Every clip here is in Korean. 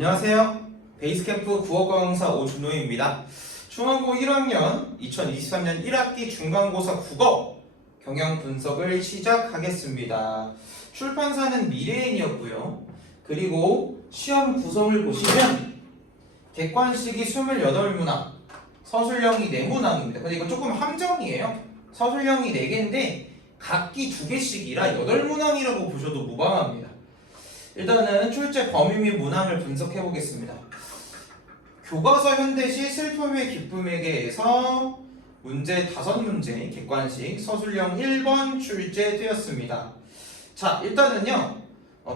안녕하세요. 베이스캠프 국어과목사 오준호입니다. 중앙고 1학년 2023년 1학기 중간고사 국어 경향 분석을 시작하겠습니다. 출판사는 미래인이었고요. 그리고 시험 구성을 보시면 객관식이 28문항, 서술형이 4문항입니다. 근데 이거 조금 함정이에요. 서술형이 4개인데 각기 2개씩이라 8문항이라고 보셔도 무방합니다. 일단은 출제 범위 및 문항을 분석해 보겠습니다. 교과서 현대시 슬픔의 기쁨에게에서 문제 5문제 객관식 서술형 1번 출제되었습니다. 자, 일단은요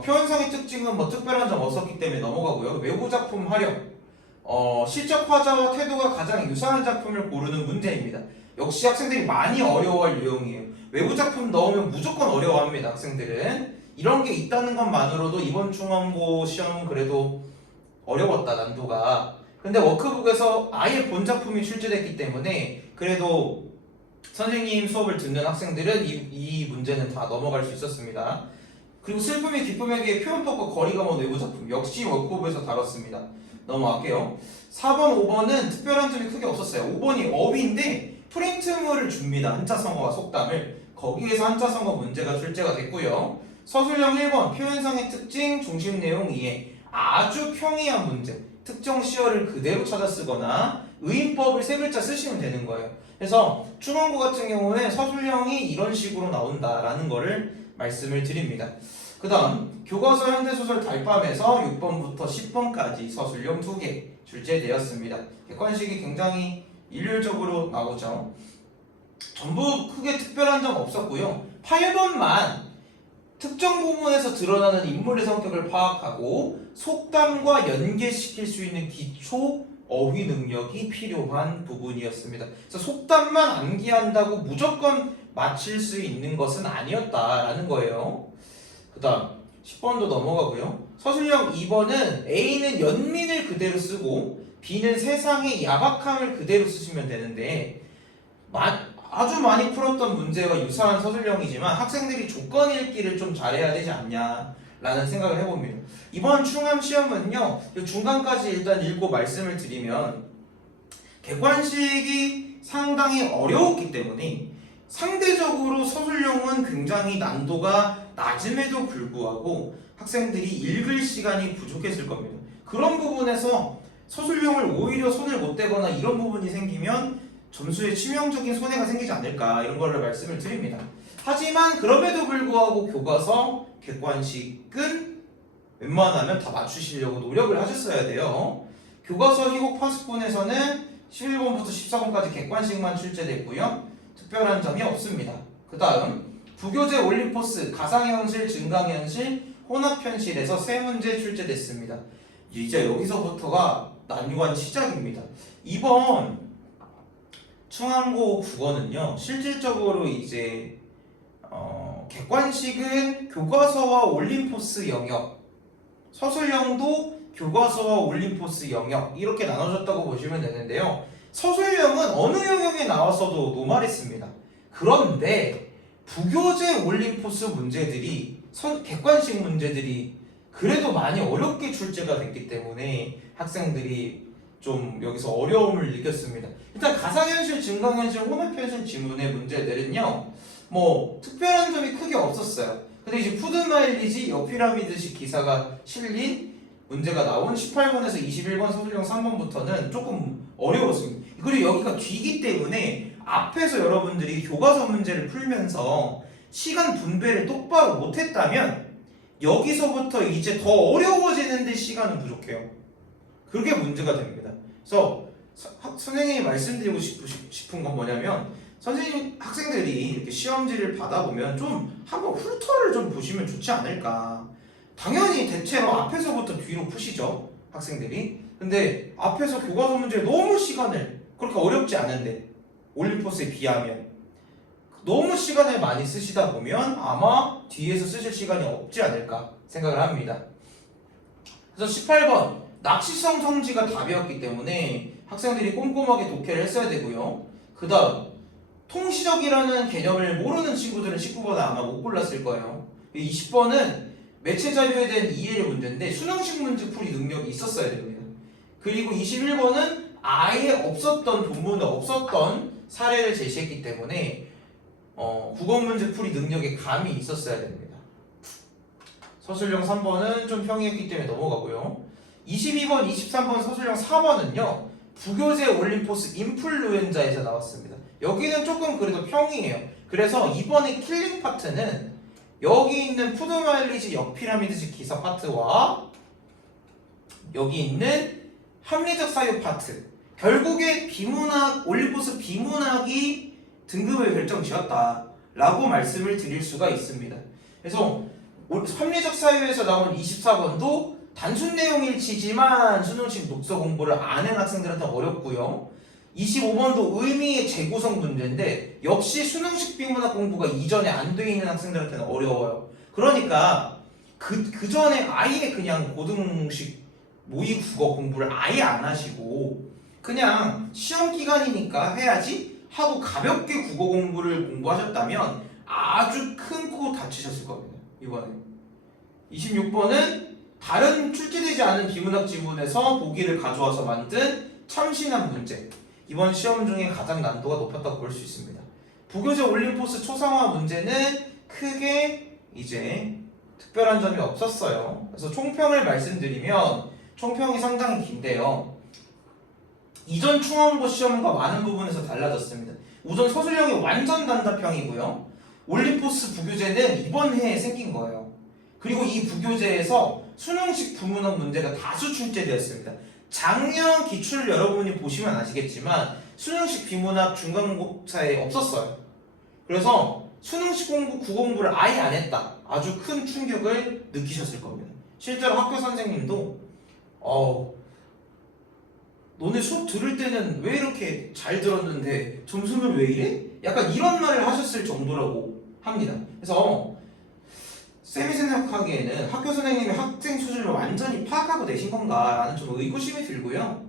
표현성의 특징은 특별한 점 없었기 때문에 넘어가고요. 외부 작품 활용, 시적 화자와 태도가 가장 유사한 작품을 고르는 문제입니다. 역시 학생들이 많이 어려워할 유형이에요. 외부 작품 넣으면 무조건 어려워합니다. 학생들은 이런 게 있다는 것만으로도 이번 중간고 시험은 그래도 어려웠다, 난도가. 근데 워크북에서 아예 본 작품이 출제됐기 때문에 그래도 선생님 수업을 듣는 학생들은 이 문제는 다 넘어갈 수 있었습니다. 그리고 슬픔이 기쁨에게 표현법과 거리가 먼 외부 작품 역시 워크북에서 다뤘습니다. 넘어갈게요. 4번, 5번은 특별한 점이 크게 없었어요. 5번이 어휘인데 프린트물을 줍니다. 한자성어와 속담을. 거기에서 한자성어 문제가 출제가 됐고요. 서술형 1번 표현상의 특징, 중심 내용 이해. 아주 평이한 문제. 특정 시어를 그대로 찾아 쓰거나 의인법을 3글자 쓰시면 되는 거예요. 그래서 중간고 같은 경우에 서술형이 이런 식으로 나온다라는 거를 말씀을 드립니다. 그 다음 교과서 현대소설 달밤에서 6번부터 10번까지 서술형 2개 출제되었습니다. 객관식이 굉장히 일률적으로 나오죠. 전부 크게 특별한 점 없었고요. 8번만 특정 부분에서 드러나는 인물의 성격을 파악하고 속담과 연계시킬 수 있는 기초 어휘 능력이 필요한 부분이었습니다. 그래서 속담만 암기한다고 무조건 맞힐 수 있는 것은 아니었다라는 거예요. 그 다음 10번도 넘어가고요. 서술형 2번은 A는 연민을 그대로 쓰고 B는 세상의 야박함을 그대로 쓰시면 되는데 아주 많이 풀었던 문제와 유사한 서술형이지만 학생들이 조건 읽기를 좀 잘해야 되지 않냐라는 생각을 해봅니다. 이번 충암 시험은요 중간까지 일단 읽고 말씀을 드리면 객관식이 상당히 어려웠기 때문에 상대적으로 서술형은 굉장히 난도가 낮음에도 불구하고 학생들이 읽을 시간이 부족했을 겁니다. 그런 부분에서 서술형을 오히려 손을 못 대거나 이런 부분이 생기면 점수에 치명적인 손해가 생기지 않을까 이런 거를 말씀을 드립니다. 하지만 그럼에도 불구하고 교과서 객관식은 웬만하면 다 맞추시려고 노력을 하셨어야 돼요. 교과서 희곡 파수본에서는 11번부터 14번까지 객관식만 출제됐고요. 특별한 점이 없습니다. 그 다음 부교재 올림포스 가상현실, 증강현실, 혼합현실에서 3문제 출제됐습니다. 이제 여기서부터가 난관의 시작입니다. 이번 충암고 국어는요 실질적으로 이제 객관식은 교과서와 올림포스 영역, 서술형도 교과서와 올림포스 영역 이렇게 나눠졌다고 보시면 되는데요. 서술형은 어느 영역에 나와서도 노말했습니다. 그런데 부교재 올림포스 문제들이 객관식 문제들이 그래도 많이 어렵게 출제가 됐기 때문에 학생들이 좀 여기서 어려움을 느꼈습니다. 일단 가상현실, 증강현실, 혼합현실 지문의 문제들은요 특별한 점이 크게 없었어요. 근데 이제 푸드마일리지, 여피라미드식 기사가 실린 문제가 나온 18번에서 21번 서술형 3번부터는 조금 어려웠습니다. 그리고 여기가 뒤기 때문에 앞에서 여러분들이 교과서 문제를 풀면서 시간 분배를 똑바로 못했다면 여기서부터 이제 더 어려워지는데 시간은 부족해요. 그게 문제가 됩니다. 그래서 선생님이 말씀드리고 싶은 건 뭐냐면 선생님 학생들이 이렇게 시험지를 받아보면 좀 한번 훑어를 좀 보시면 좋지 않을까. 당연히 대체로 앞에서부터 뒤로 푸시죠 학생들이. 근데 앞에서 교과서 문제에 너무 시간을 그렇게 어렵지 않은데 올림포스에 비하면 너무 시간을 많이 쓰시다 보면 아마 뒤에서 쓰실 시간이 없지 않을까 생각을 합니다. 그래서 18번 낚시성 성지가 답이었기 때문에 학생들이 꼼꼼하게 독해를 했어야 되고요. 그 다음 통시적이라는 개념을 모르는 친구들은 19번을 아마 못 골랐을 거예요. 20번은 매체 자료에 대한 이해의 문제인데 수능식 문제 풀이 능력이 있었어야 됩니다. 그리고 21번은 아예 없었던 본문에 없었던 사례를 제시했기 때문에 국어 문제 풀이 능력에 감이 있었어야 됩니다. 서술형 3번은 좀 평이했기 때문에 넘어가고요. 22번, 23번 서술형 4번은요. 부교재 올림포스 인플루엔자에서 나왔습니다. 여기는 조금 그래도 평이에요. 그래서 이번에 킬링 파트는 여기 있는 푸드 마일리지 역피라미드식 기사 파트와 여기 있는 합리적 사유 파트, 결국에 비문학, 올림포스 비문학이 등급을 결정 지었다 라고 말씀을 드릴 수가 있습니다. 그래서 합리적 사유에서 나온 24번도 단순 내용 일치지만 수능식 독서 공부를 안 한 학생들한테 어렵고요. 25번도 의미의 재구성 문제인데 역시 수능식 비문학 공부가 이전에 안 돼 있는 학생들한테는 어려워요. 그러니까 그 전에 아예 그냥 고등식 모의 국어 공부를 아예 안 하시고 그냥 시험 기간이니까 해야지 하고 가볍게 국어 공부를 공부하셨다면 아주 큰 코 다치셨을 겁니다. 이번에 26번은 다른 출제되지 않은 비문학 지문에서 보기를 가져와서 만든 참신한 문제. 이번 시험 중에 가장 난도가 높았다고 볼 수 있습니다. 부교재 올림포스 초상화 문제는 크게 이제 특별한 점이 없었어요. 그래서 총평을 말씀드리면 총평이 상당히 긴데요. 이전 중앙고 시험과 많은 부분에서 달라졌습니다. 우선 서술형이 완전 단답형이고요. 올림포스 부교재는 이번 해에 생긴 거예요. 그리고 이 부교재에서 수능식 부문학 문제가 다수 출제되었습니다. 작년 기출 여러분이 보시면 아시겠지만 수능식 비문학 중간고사에 없었어요. 그래서 수능식 공부, 국어 공부를 아예 안 했다. 아주 큰 충격을 느끼셨을 겁니다. 실제로 학교 선생님도 너네 수업 들을 때는 왜 이렇게 잘 들었는데 점수는 왜 이래? 약간 이런 말을 하셨을 정도라고 합니다. 그래서 쌤이 생각하기에는 학교 선생님이 학생 수준을 완전히 파악하고 내신 건가 라는 좀 의구심이 들고요.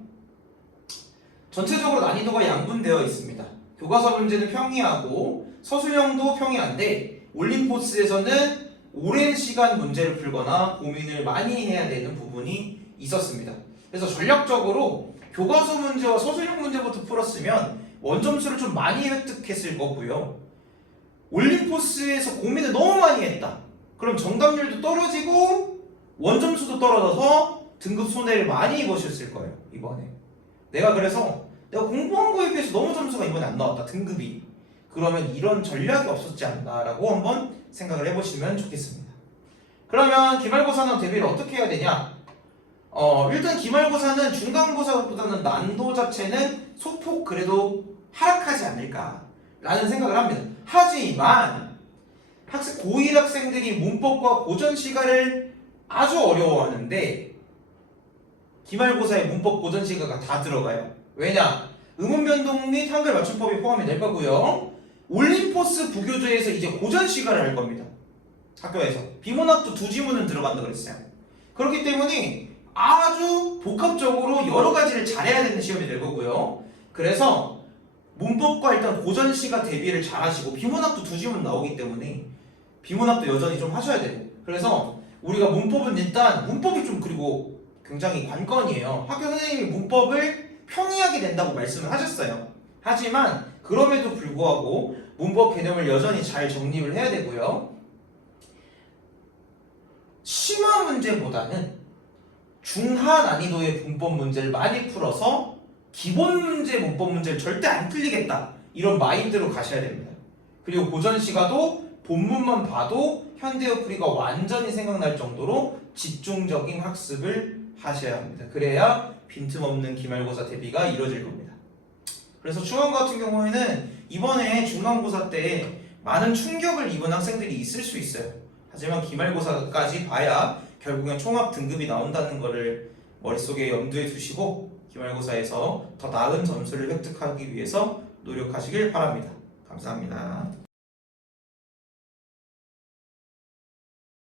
전체적으로 난이도가 양분되어 있습니다. 교과서 문제는 평이하고 서술형도 평이한데 올림포스에서는 오랜 시간 문제를 풀거나 고민을 많이 해야 되는 부분이 있었습니다. 그래서 전략적으로 교과서 문제와 서술형 문제부터 풀었으면 원점수를 좀 많이 획득했을 거고요. 올림포스에서 고민을 너무 많이 했다. 그럼 정답률도 떨어지고 원점수도 떨어져서 등급 손해를 많이 입으셨을 거예요. 이번에 내가 공부한 거에 비해서 너무 점수가 이번에 안 나왔다. 등급이. 그러면 이런 전략이 없었지 않나 라고 한번 생각을 해보시면 좋겠습니다. 그러면 기말고사는 대비를 어떻게 해야 되냐? 일단 기말고사는 중간고사보다는 난도 자체는 소폭 그래도 하락하지 않을까 라는 생각을 합니다. 하지만 고1 학생들이 문법과 고전 시가를 아주 어려워하는데 기말고사에 문법 고전 시가가 다 들어가요. 왜냐? 음운 변동 및 한글 맞춤법이 포함이 될 거고요. 올림포스 부교재에서 이제 고전 시가를 할 겁니다. 학교에서 비문학도 2지문은 들어간다 그랬어요. 그렇기 때문에 아주 복합적으로 여러 가지를 잘해야 되는 시험이 될 거고요. 그래서 문법과 일단 고전 시가 대비를 잘 하시고 비문학도 2지문 나오기 때문에 비문학도 여전히 좀 하셔야 돼요. 그래서 우리가 문법은 일단 문법이 좀 그리고 굉장히 관건이에요. 학교 선생님이 문법을 평이하게 된다고 말씀을 하셨어요. 하지만 그럼에도 불구하고 문법 개념을 여전히 잘 정립을 해야 되고요. 심화 문제보다는 중하 난이도의 문법 문제를 많이 풀어서 기본 문제 문법 문제를 절대 안 틀리겠다. 이런 마인드로 가셔야 됩니다. 그리고 고전 시가도 본문만 봐도 현대어 풀이가 완전히 생각날 정도로 집중적인 학습을 하셔야 합니다. 그래야 빈틈없는 기말고사 대비가 이루어질 겁니다. 그래서 중간고 같은 경우에는 이번에 중간고사 때 많은 충격을 입은 학생들이 있을 수 있어요. 하지만 기말고사까지 봐야 결국엔 총합 등급이 나온다는 것을 머릿속에 염두에 두시고 기말고사에서 더 나은 점수를 획득하기 위해서 노력하시길 바랍니다. 감사합니다.